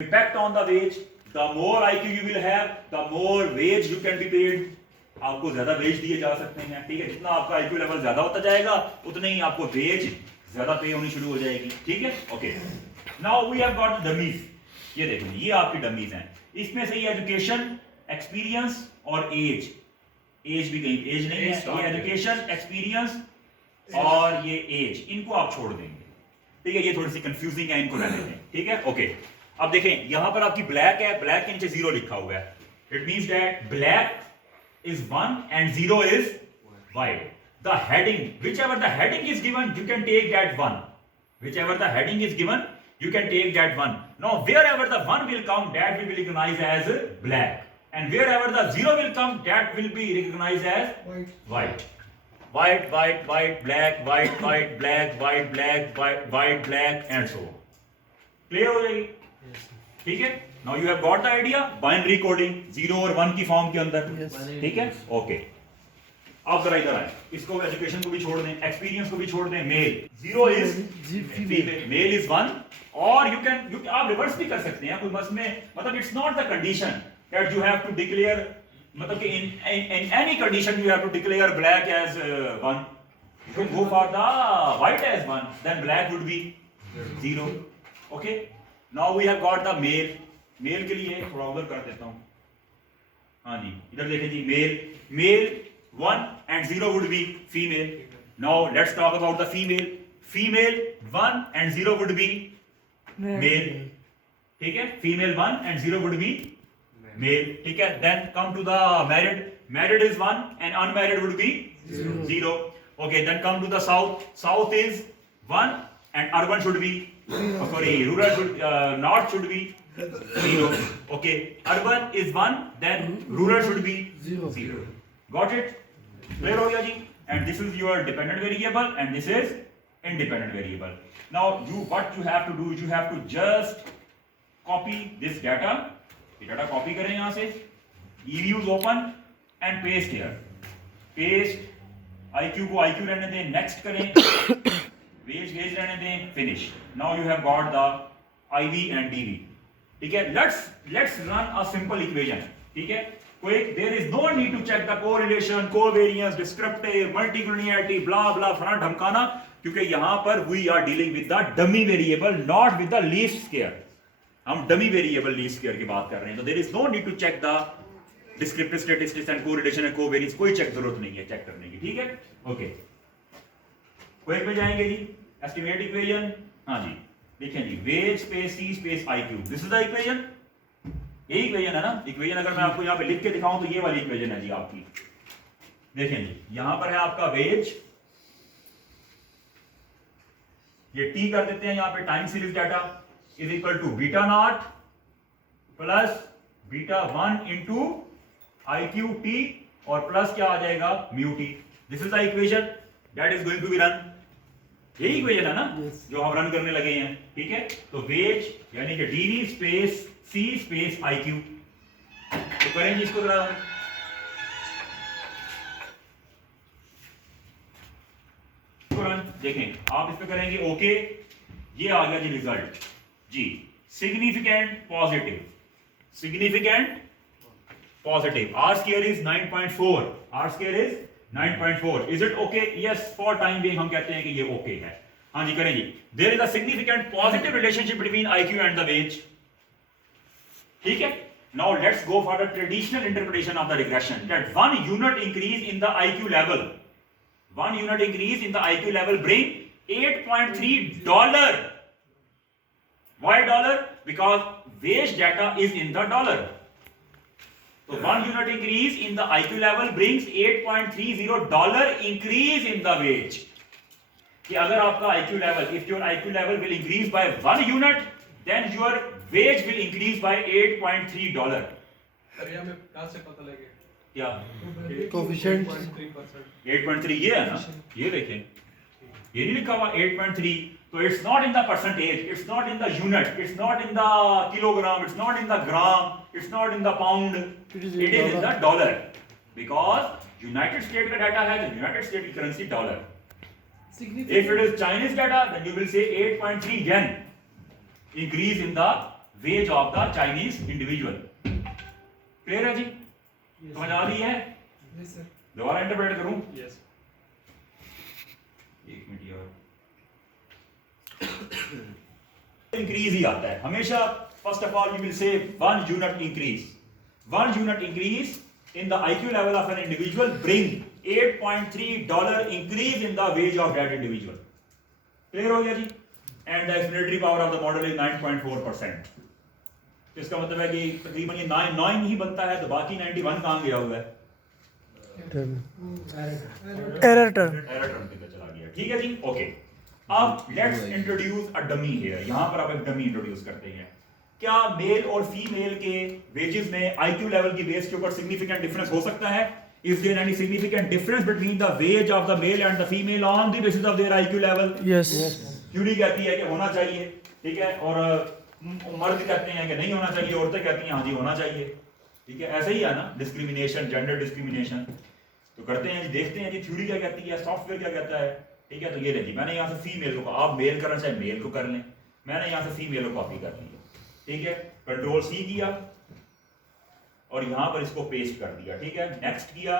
impact on the wage. The more IQ you will have, the more wage you can be paid. आपको ज्यादा veg दिए जा सकते हैं, ठीक है। जितना आपका IQ लेवल ज्यादा होता जाएगा उतने ही आपको वेज ज्यादा पे होनी शुरू हो जाएगी, ठीक है। Okay, now we have got dummies. ये देखें, ये आपकी डमीज हैं। इसमें से ये एजुकेशन, एक्सपीरियंस और एज, एज भी कहीं एज नहीं है, ये एजुकेशन, एक्सपीरियंस और ये एज, इनको आप छोड़ देंगे, ठीक है। ये थोड़ी सी कंफ्यूजिंग है, इनको रहने दें, ठीक है। ओके, अब देखें यहां पर आपकी ब्लैक है, ब्लैक के नीचे 0 लिखा हुआ है। It means that black is 1 and 0 is white. The heading, whichever the heading is given, you can take that one. Whichever the heading is given, you can take that one. Now, wherever the 1 will come, that will be recognized as black. And wherever the 0 will come, that will be recognized as white. White, white, white, black, white, white, black, white, black, white, white, black, and so on. Clear हो जाएगी, ठीक है। Now you have got the idea, binary coding 0 और 1 की form के अंदर, ठीक है। ओके, अब जरा इधर आए, इसको एजुकेशन को भी छोड़ दें, एक्सपीरियंस को भी छोड़ दें। Male 0 is female, male is 1, और you आप रिवर्स भी कर सकते हैं कोई मस में, मतलब it's not the condition that you have to declare, मतलब कि in any condition you have to declare black as 1. You can go for the white as 1, then black would be 0. Okay, now we have got the male. Male के लिए थोड़ा उधर कर देता हूं, हाँ जी, इधर देखें जी, mail 1 and 0 would be female. Now let's talk about the female 1 and 0 would be male, ठीक है। female 1 and 0 would be male, ठीक है। then come to the married is 1 and unmarried would be 0. Okay, then come to the south is 1 and urban should be rural should north should be 0. Okay, urban is 1, then rural should be 0. Got it? Clear हो गया जी? And this is your dependent variable and this is independent variable. Now what you have to do is you have to just copy this data. ये data copy करें यहाँ से, eViews open and paste here. Paste, IQ को IQ रहने दें, next करें, wage रहने दें, finish. Now you have got the IV and DV. ठीक है। let's run a simple equation, ठीक है। quick, there is no need to check the correlation, covariance, descriptive, multicollinearity, blah blah फलाना ढमकाना, क्योंकि यहां पर we are dealing with the dummy variable, not with the least square. हम dummy variable least square की बात कर रहे हैं, तो there is no need to check the descriptive statistics and correlation and covariance, कोई चेक जरूरत नहीं है चेक करने की, ठीक है। ओके, क्विक में जाएंगे जी, एस्टिमेट इक्वेशन, हाँ जी, देखें जी, wage space C space IQ, this is the equation. ये इक्वेशन है ना, इक्वेशन अगर मैं आपको यहाँ पे लिख के दिखाऊं तो ये वाली इक्वेशन है जी आपकी। देखें जी, यहां पर है आपका वेज, ये टी कर देते हैं यहाँ पे, time series data is equal to beta naught plus beta 1 into IQ t, और प्लस क्या आ जाएगा, mu t. This is the equation that is going to be run. यही इक्वेशन है ना जो हम रन करने लगे हैं, ठीक है। तो वेज यानी कि DV space C space IQ, तो करेंगे इसको जरा, देखें आप इस पे करेंगे ओके, ये आ गया जी रिजल्ट जी, significant positive, R square is 9.4, R square is 9.4. Is it okay? Yes, for time being हम कहते हैं कि ये okay है। हाँ जी, करें जी। There is a significant positive relationship between IQ and the wage, ठीक है। Now let's go for the traditional interpretation of the regression, that 1 unit increase in the IQ level, 1 unit increase in the IQ level bring $8.3. Why dollar? Because wage data is in the dollar. So 1 unit increase in the IQ level brings $8.30 increase in the wage. कि अगर आपका IQ level, if your IQ level will increase by 1 unit, then your wage will increase by $8.3. अरे हमें कहाँ से पता लगे? क्या? कोफिशिएंट 8.3 ये है ना, ये देखें, ये नहीं लिखा हुआ 8.3, तो it's not in the percentage, it's not in the unit, it's not in the kilogram, it's not in the gram, it's not in the pound, it is in the dollar, because United States का data है, the United States currency dollar. If it is Chinese data, then you will say 8.3 yen increase in the veg of the Chinese individual. Clear है जी? समझ आ रही है? Yes sir. दोबारा interpret करूं? Yes. एक minute यार, इंक्रीज ही आता है हमेशा। First of all you will say 1 unit increase, 1 unit increase in the IQ level of an individual bring $8.3 increase in the wage of that individual. Clear हो गया जी? And the explanatory power of the model is 9.4%. इसका मतलब है कि तकरीबन ये 9 ही बनता है, तो बाकी 91 कहाँ गया हुआ है? एरर टर्म पे चला गया। ठीक है जी? ओके। अब let's introduce a dummy here. यहाँ पर आप एक डमी इंट्रोड्यूस करते हैं। क्या मेल और फीमेल के वेजेस में आईक्यू लेवल की बेस के ऊपर सिग्निफिकेंट डिफरेंस हो सकता है? Is there any significant difference between the wages of the male and the female on the basis of their IQ level? Yes. Query कहती है कि होना चाहिए, ठीक है, और मर्द कहते हैं कि नहीं होना चाहिए, औरतें कहती हैं हाँ जी होना चाहिए। ठीक है, ऐसे ही है ना, डिस्क्रिमिनेशन, जेंडर डिस्क्रिमिनेशन तो करते हैं जी। देखते हैं जी थ्योरी क्या कहती है, सॉफ्टवेयर क्या कहता है। ठीक है, तो ये देखिए मैंने यहाँ से फीमेल को, आप मेल करना चाहे मेल को कर लें, मैंने यहाँ से फीमेल को कॉपी कर ली। ठीक है, कंट्रोल सी किया और यहां पर इसको पेस्ट कर दिया। ठीक है, नेक्स्ट किया,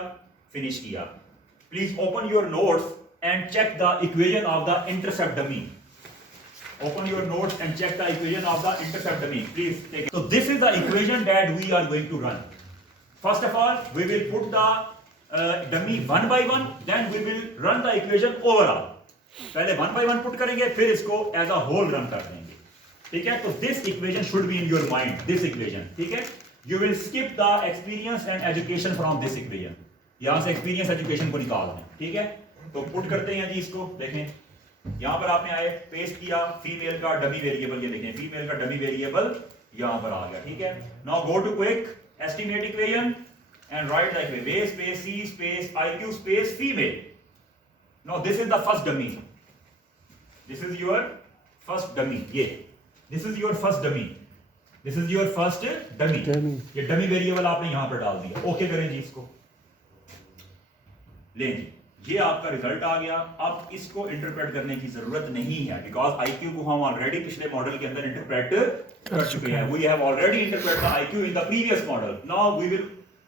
फिनिश किया। Please open your notes and check the equation of the intercept dummy. Open your notes and check the equation of the intercept dummy please take. So this is the equation that we are going to run. First of all, we will put the dummy one by one, then we will run the equation overall. पहले one by one put करेंगे, फिर इसको as a whole run कर देंगे। ठीक है, तो this equation should be in your mind, this equation. ठीक है, you will skip the experience and education from this equation. यहां से एक्सपीरियंस एजुकेशन को निकाल दें। ठीक है, तो पुट करते हैं जी इसको। देखें यहां पर आपने आए पेस्ट किया फीमेल का डमी वेरिएबल, ये देखें फीमेल का डमी वेरिएबल यहां पर आ गया। ठीक है, now go to quick estimate equation and write the equation wage space C space IQ space female. Now this is the first dummy, this is your first dummy. ये this is your first dummy, this is your first dummy. ये dummy variable आपने यहां पर डाल दिया। Okay करें जी इसको, लें जी, ये आपका रिजल्ट आ गया। अब इसको इंटरप्रेट करने की जरूरत नहीं है, बिकॉज आईक्यू को हम ऑलरेडी पिछले मॉडल के अंदर इंटरप्रेट कर चुके हैं। We have already interpret the IQ in the previous model. Now we will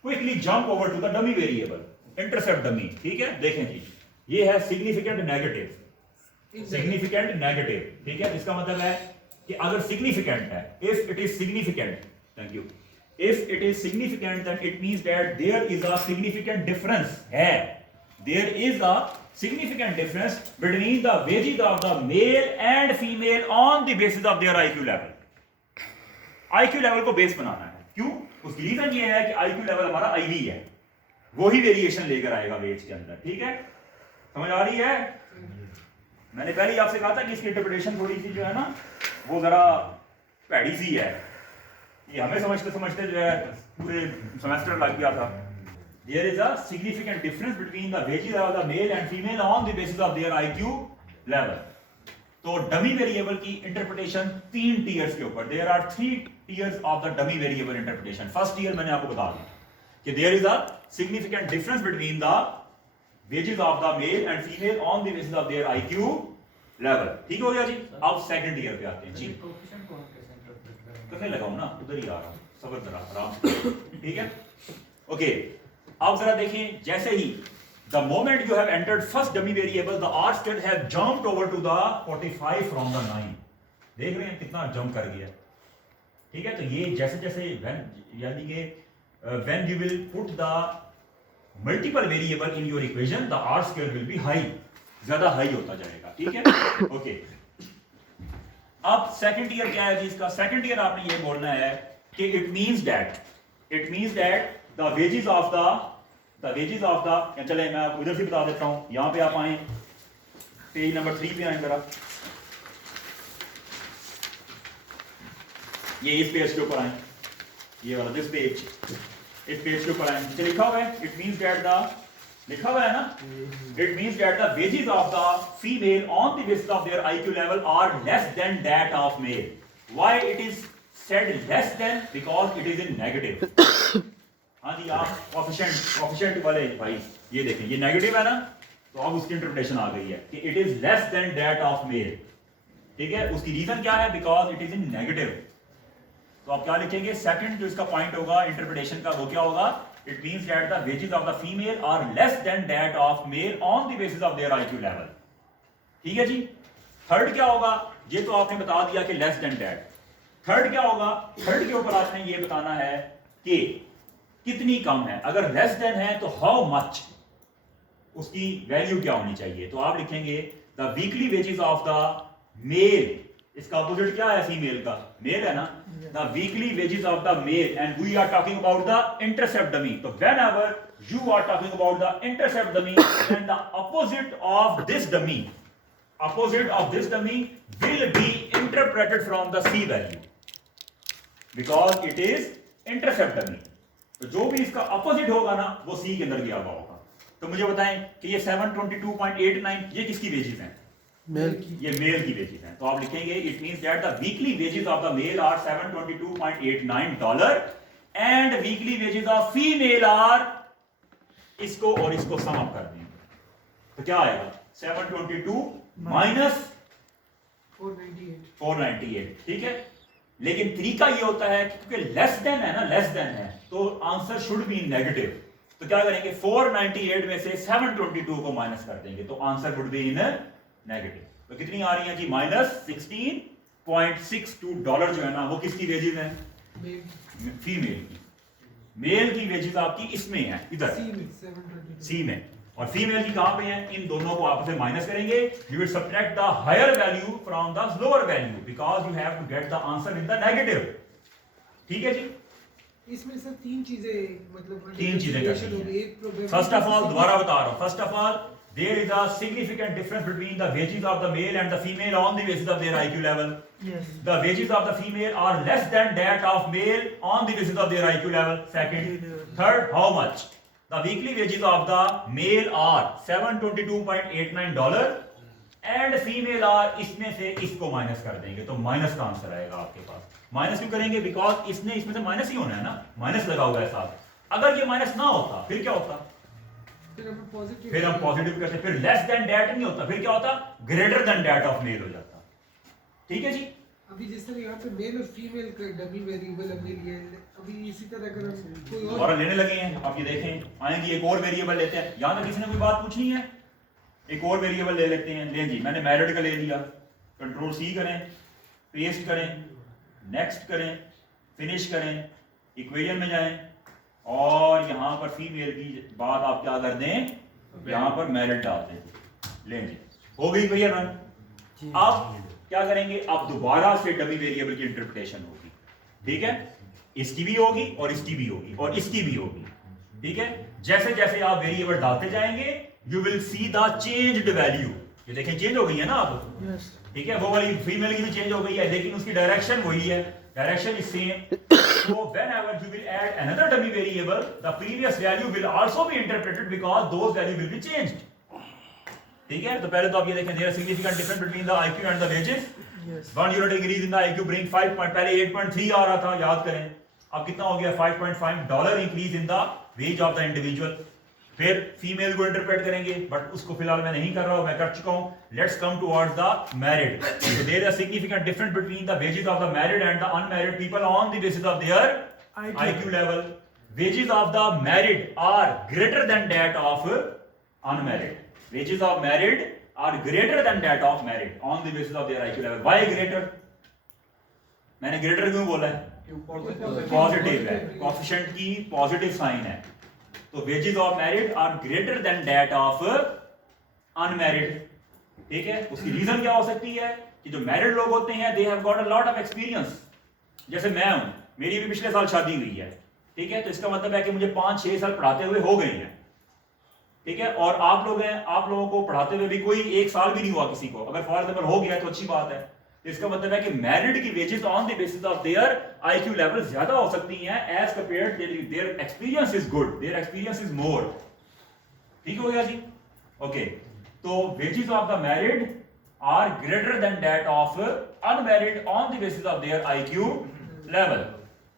quickly jump over to the dummy variable, intercept dummy. ठीक है, देखें जी, ये है सिग्निफिकेंट नेगेटिव, सिग्निफिकेंट नेगेटिव। ठीक है, इसका मतलब है कि अगर सिग्निफिकेंट है, if it is significant, thank you, if it is significant then it means that there is a significant difference है, there is a significant difference between the wages of the male and female on the basis of their IQ level. IQ level को base बनाना है। क्यों? उसकी reason ये है कि IQ level हमारा आईवी है, वो ही वेरिएशन लेकर आएगा वेज के अंदर। ठीक है, समझ आ रही है? मैंने पहले ही आपसे कहा था कि इसकी इंटरप्रिटेशन थोड़ी सी जो है ना वो जरा पैड़ी सी है। ये हमें समझते समझते जो है पूरे सेमेस्टर लग गया था। There is a significant difference between the wages of the male and female on the basis of their IQ level. तो डमी वेरिएबल की इंटरप्रिटेशन 3 टीयर्स के ऊपर, there are 3 tiers of the dummy variable interpretation. First tier मैंने आपको बता दिया कि there is a significant difference between the wages of the male and female on the basis of their IQ level। ठीक हो गया जी? अब सेकंड ईयर पे आते हैं जी। करने लगा हूं ना, उधर ही आ रहा हूं, सब्र जरा आराम से। ठीक है, ओके। अब जरा देखें, जैसे ही the moment you have entered first dummy variable, the R squared have jumped over to the 45 from the 9। देख रहे हैं कितना जंप कर गया। ठीक है, तो ये जैसे जैसे यानी कि when you will put the multiple variable in your equation, the R square will be high, ज्यादा हाई होता जाएगा। ठीक है, ओके। अब सेकंड ईयर क्या है जी इसका? सेकंड ईयर आपने ये बोलना है कि it means that the wages of the चले मैं आपको इधर से बता देता हूं। यहां पे आप आए, पेज नंबर 3 पे आए जरा, ये इस पेज के ऊपर आए, ये वाला दिस पेज, इस पेज के ऊपर आए, नीचे लिखा हुआ है इट मींस दैट द, लिखा हुआ है ना, it means that the wages of the female on the basis of their IQ level are less than that of male. Why it is said less than? Because it is in negative. हाँ जी, आप coefficient वाले भाई ये देखें, ये negative है ना, तो अब उसकी इंटरप्रिटेशन आ गई है कि it is less than that of mail. ठीक है, उसकी रीजन क्या है? Because it is in negative. तो आप क्या लिखेंगे, सेकंड जो इसका पॉइंट होगा इंटरप्रिटेशन का वो क्या होगा, it means that the wages of the female are less than that of male on the basis of their IQ level. ठीक है जी। थर्ड क्या होगा, ये तो आपने बता दिया कि लेस देन दैट। थर्ड क्या होगा, थर्ड के ऊपर आपने ये बताना है कि कितनी कम है। अगर लेस देन है तो हाउ मच, उसकी वैल्यू क्या होनी चाहिए। तो आप लिखेंगे the weekly wages of the male, इसका अपोजिट क्या है फीमेल का, मेल है ना, the weekly wages of the male and we are talking about the intercept dummy. तो whenever you are talking about the intercept dummy and the opposite of this dummy, opposite of this dummy will be interpreted from the C value because it is intercept dummy। तो जो भी इसका opposite होगा ना वो C के अंदर गया हुआ होगा। तो मुझे बताएं कि ये 722.89 ये किसकी वेजेस हैं, मेल की, ये मेल की वेजेस हैं। तो आप लिखेंगे it means that the weekly wages of the male are $722.89 and weekly wages of female are, इसको और इसको सम अप कर देंगे तो क्या आएगा 722 माइनस 498। ठीक है, लेकिन तरीका ये होता है क्योंकि लेस देन है ना, लेस देन है तो आंसर शुड बी नेगेटिव। तो क्या करेंगे 498 में से 722 को माइनस कर देंगे तो answer would be in negative. तो कितनी आ रही है जी, -$16.62 जो है ना वो किसकी वेजेस हैं, फीमेल की। मेल की वेजेस आपकी इसमें है, इधर सी में, और फीमेल की कहां पे है, इन दोनों को आपस में माइनस करेंगे। You will subtract the higher value from the lower value because you have to get the answer in the negative. ठीक है जी, इसमें सर तीन चीजें मतलब तीन चीजें करनी है। फर्स्ट ऑफ ऑल दोबारा बता रहा हूं, first of all there is a significant difference between the wages of the male and the female on the basis of their IQ level. yes, The wages of the female are less than that of male on the basis of their IQ level. Second, third, how much? The weekly wages of the male are $722.89 and female are, इसमें से इसको minus कर देंगे तो minus का answer आएगा आपके पास। Minus क्यों करेंगे, बिकॉज इसने इसमें से माइनस ही होना है ना, माइनस लगा हुआ है साथ। अगर ये माइनस ना होता फिर क्या होता, फिर हम पॉजिटिव करते, फिर लेस देन दैट नहीं होता, फिर क्या होता, greater than that of mail हो जाता। ठीक है जी। अभी जिस तरह यहाँ पे मेल और फीमेल का डमी वेरिएबल हमने लिया है, अभी इसी तरह अगर हम कोई और दोबारा लेने लगे हैं, आप ये देखें आएंगे एक और वेरिएबल लेते हैं। यहां तक किसी ने कोई बात पूछनी है, एक और वेरिएबल ले लेते हैं। ले जी, मैंने मैरिड का ले लिया, कंट्रोल C करें, पेस्ट करें, नेक्स्ट करें, फिनिश करें, इक्वेशन में जाएं और यहां पर फीमेल की बात आप क्या कर दें, यहां पर मैरिड डाल दें। ले जी, हो गई भैया रन। अब क्या करेंगे, अब दोबारा से डमी वेरिएबल की इंटरप्रिटेशन होगी। ठीक है, इसकी भी होगी और इसकी भी होगी और इसकी भी होगी। ठीक है, जैसे जैसे आप वेरिएबल डालते जाएंगे you will see the changed value. ये देखें चेंज हो गई है ना अब। yes, ठीक है, वो वाली फीमेल की भी चेंज हो गई है लेकिन उसकी डायरेक्शन वही है, direction is same. So whenever you will add another dummy variable, the previous value will also be interpreted because those value will be changed. ठीक है, तो पहले तो आप ये देखें, there is significant difference between the IQ and the wages. yes, 1 unit increase in the IQ bring 5 point, पहले 8.3 आ रहा था, याद करें, अब कितना हो गया $5.5 increase in the wage of the individual। फिर फीमेल को इंटरप्रेट करेंगे बट उसको फिलहाल मैं नहीं कर रहा हूं, मैं कर चुका हूं। Let's come towards the married. So there is a significant difference between the wages of the married and the unmarried people on the basis of their IQ level. Wages of the married are greater than that of unmarried. Wages of married are greater than that of married on the basis of their IQ level. Why greater? मैंने greater क्यों बोला है, positive है, coefficient की positive sign है। तो wages of married are greater than that of unmarried. ठीक है, उसकी रीजन क्या हो सकती है कि जो मैरिड लोग होते हैं they have got a lot of experience. जैसे मैं हूं, मेरी भी पिछले साल शादी हुई है। ठीक है, तो इसका मतलब है कि मुझे 5-6 साल पढ़ाते हुए हो गई है। ठीक है, और आप लोग हैं, आप लोगों को पढ़ाते हुए भी कोई 1 साल भी नहीं हुआ किसी को। अगर फॉर एग्जांपल हो गया तो अच्छी बात है। इसका मतलब है कि मैरिड की wages on the basis of their IQ level ज्यादा हो सकती हैं as compared their experience is good, their experience is more. ठीक हो गया जी। ओके, तो wages of the married are greater than that of unmarried on the basis of their IQ level.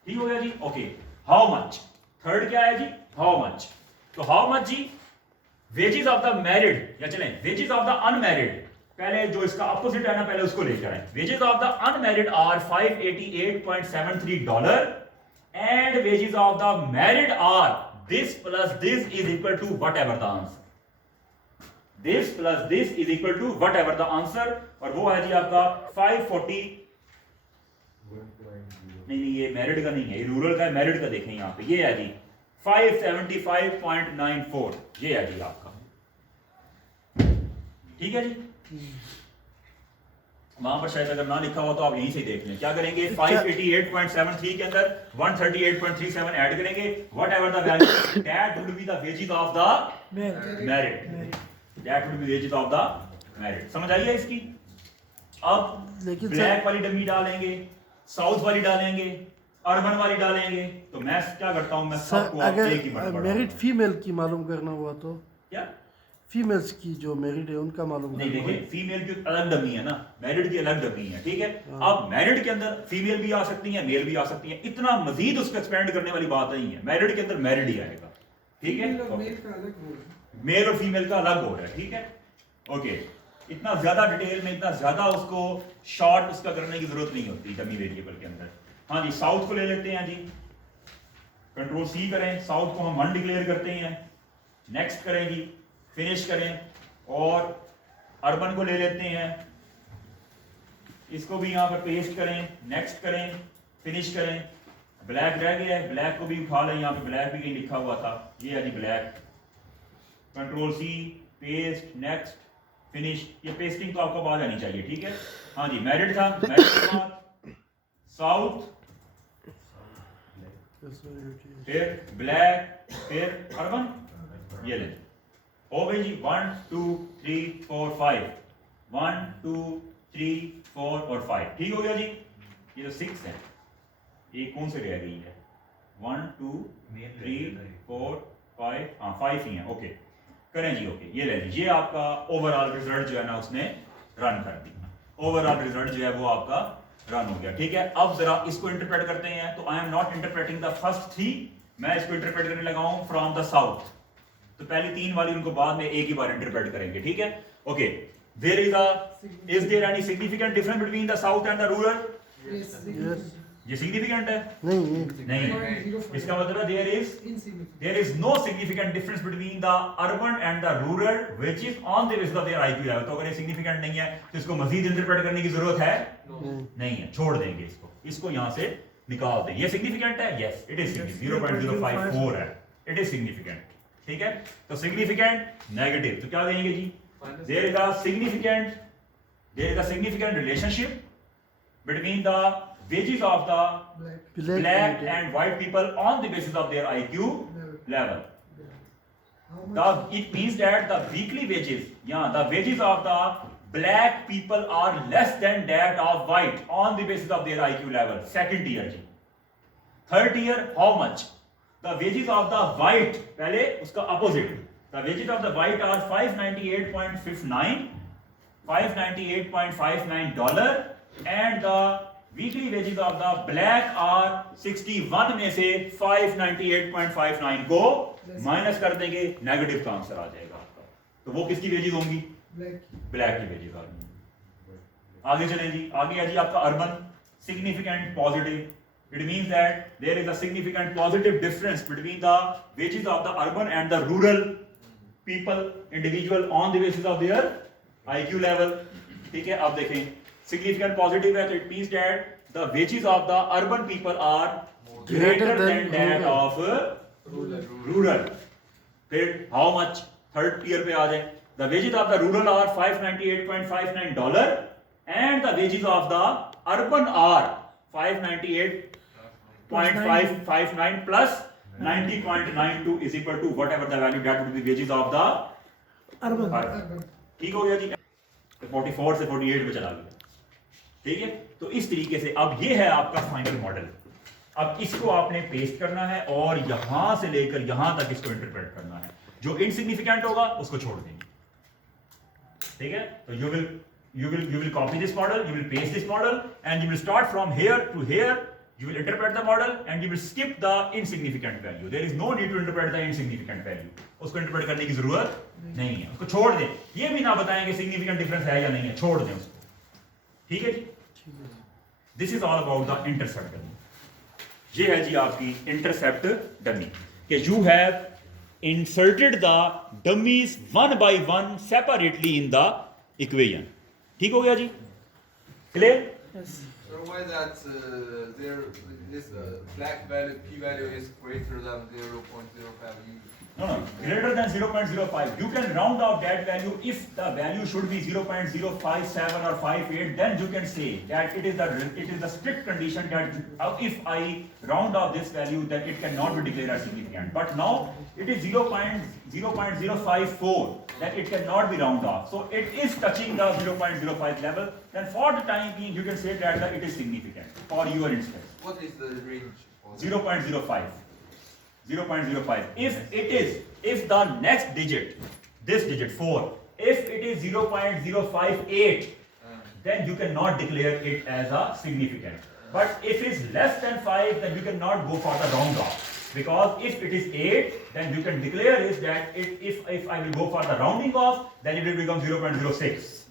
ठीक हो गया जी। ओके, हाउ मच, थर्ड क्या है जी, हाउ मच। तो हाउ मच जी, वेजेस ऑफ द मैरिड, या चलें वेजेस ऑफ द अनमैरिड। पहले जो इसका अपोजिट है ना, पहले उसको लेकर आए। Wages of the unmarried are $588.73 and wages of the married are this plus this is equal to whatever the answer. This plus this is equal to whatever the answer, और वो है जी आपका 540। नहीं, ये married का नहीं है, ये रूरल का है। मैरिड का देखें यहाँ पे, ये है जी 575.94, ये है जी आपका। ठीक है जी, वहां पर शायद अगर ना लिखा हुआ तो आप यहीं से देख लें। क्या करेंगे, 588.73 के अंदर 138.37 ऐड करेंगे, what ever the value that would be the wages of the married, that would be wages of the married. समझ आई है इसकी? अब लेकिन ब्लैक वाली डमी डालेंगे, साउथ वाली डालेंगे, अर्बन वाली डालेंगे, तो मैं क्या करता हूं, मैं सबको अगर एक ही बार मैरिड फीमेल की मालूम करना हुआ तो क्या फीमेल्स की जो मैरिड है उनका मालूम नहीं, करना देखिए फीमेल की अलग डमी है ना, मैरिड की अलग डमी है, ठीक है। अब मैरिड के अंदर फीमेल भी आ सकती है, मेल भी आ सकती है, इतना मजीद उसको एक्सपेंड करने वाली बात नहीं है। मैरिड के अंदर मैरिड ही आएगा, ठीक है। मेल और मेल का अलग हो रहा है, मेल और फीमेल का अलग हो रहा है, ठीक है, ओके। इतना ज्यादा डिटेल में, इतना ज्यादा उसको शॉर्ट उसका करने की जरूरत नहीं होती डमी वेरिएबल के अंदर। हाँ जी, साउथ को ले लेते हैं जी, कंट्रोल सी करें, साउथ को हम 1 डिक्लेयर करते हैं, नेक्स्ट करें जी, फिनिश करें, और अर्बन को ले लेते हैं, इसको भी यहां पर पेस्ट करें, नेक्स्ट करें, फिनिश करें। ब्लैक रह गया है, ब्लैक को भी उठा लें, यहाँ पे ब्लैक भी कहीं लिखा हुआ था, ये है जी black. Control C, paste, next, finish. ये पेस्टिंग तो आपको बाहर आनी चाहिए, ठीक है। हाँ जी, मैरिड था, मैरिड के बाद साउथ, फिर ब्लैक, फिर अर्बन, ये ले हो गई जी। 1 2 3 4 5, 1 2 3 4 और 5, ठीक हो गया जी। ये तो 6 है, ये कौन से रह गई है, 1 2 3 4 5, हाँ 5 ही है, ओके करें जी, ओके ये ले लीजिए। आपका ओवरऑल रिजल्ट जो है ना उसने रन कर दिया, ओवरऑल रिजल्ट जो है वो आपका रन हो गया, ठीक है। अब जरा इसको इंटरप्रेट करते हैं, तो I am not interpreting the first 3, मैं इसको इंटरप्रेट करने लगा हूं फ्रॉम द साउथ। तो पहली 3 वाली उनको बाद में एक ही बार इंटरप्रेट करेंगे, ठीक है, okay. There is any significant difference between the south and the rural? Yes, ये सिग्निफिकेंट है? नहीं नहीं, इसका मतलब है there is no significant difference between the urban and the rural which is on the basis of their IQ level. तो अगर ये सिग्निफिकेंट नहीं है तो इसको मजीद इंटरप्रेट करने की जरूरत है नहीं है, छोड़ देंगे इसको यहां से निकाल दें। ये सिग्निफिकेंट है, यस इट इज 0.054 है, इट इज सिग्निफिकेंट, ठीक है। तो सिग्निफिकेंट नेगेटिव, तो क्या देंगे जी, there is a significant relationship between the wages of the black and white people on the basis of their IQ level. It means that the weekly wages, the wages of the black people are less than that of white on the basis of their IQ level. Second tier जी. Third tier, how much? The wages of the white, पहले उसका opposite. The wages of the white are $598.59 and the weekly wages of the black are 61 में से 598.59 को minus कर देंगे, negative का answer आ जाएगा आपका। तो वो किसकी वेजेस होंगी? ब्लैक की वेजेस आ जाएंगी। आगे चलें जी, आगे है जी आपका urban significant positive. It means that there is a significant positive difference between the wages of the urban and the rural people, individual on the basis of their IQ level. ठीक है, अब देखें significant positive है, तो it means that the wages of the urban people are greater than that of rural. फिर how much? Third tier पे आ जाए। The wages of the rural are $598.59 and the wages of the urban are $598.559 plus 90.92 is equal to whatever the value that would be wages of the urban. ठीक हो गया जी, 44 से 48 पे चला गया, ठीक है। तो इस तरीके से अब ये है आपका फाइनल मॉडल। अब इसको आपने पेस्ट करना है और यहां से लेकर यहां तक इसको इंटरप्रेट करना है। जो इनसिग्निफिकेंट होगा उसको छोड़ देंगे, ठीक है। तो you will copy this model, you will paste this model and you will start from here to here, You will interpret the model and you will skip the insignificant value. There is no need to interpret the insignificant value. उसको interpret करने की जरूरत नहीं है, उसको छोड़ दें. ये भी ना बताएं कि significant difference है या नहीं है, छोड़ दें उसको. ठीक है जी? This is all about the intercept dummy. ये है जी आपकी intercept dummy. कि you have inserted the dummies one by one separately in the equation. ठीक हो गया जी? Clear? Yes. So why that this black value p value is greater than 0.05 u? No, greater than 0.05. You can round off that value. If the value should be 0.057 or 58, then you can say that it is the strict condition that if I round off this value, then it cannot be declared as significant. But now it is 0.054, then it cannot be round off. So it is touching the 0.05 level. Then for the time being, you can say that it is significant for your instance. What is the range? For 0.05. 0.05. If the next digit, this digit 4, if it is 0.058, then you cannot declare it as a significant. But if it is less than 5, then you cannot go for the round off. Because if it is 8, then you can declare is that if I will go for the rounding off, then it will become 0.06.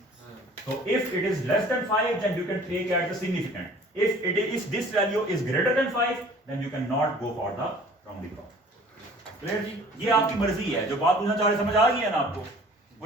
So if it is less than 5, then you can take as the significant. If this value is greater than 5, then you cannot go for the rounding off. Clear जी? ये आपकी मर्जी है, जो बात पूछना चाह रहे समझ आ गई है ना आपको?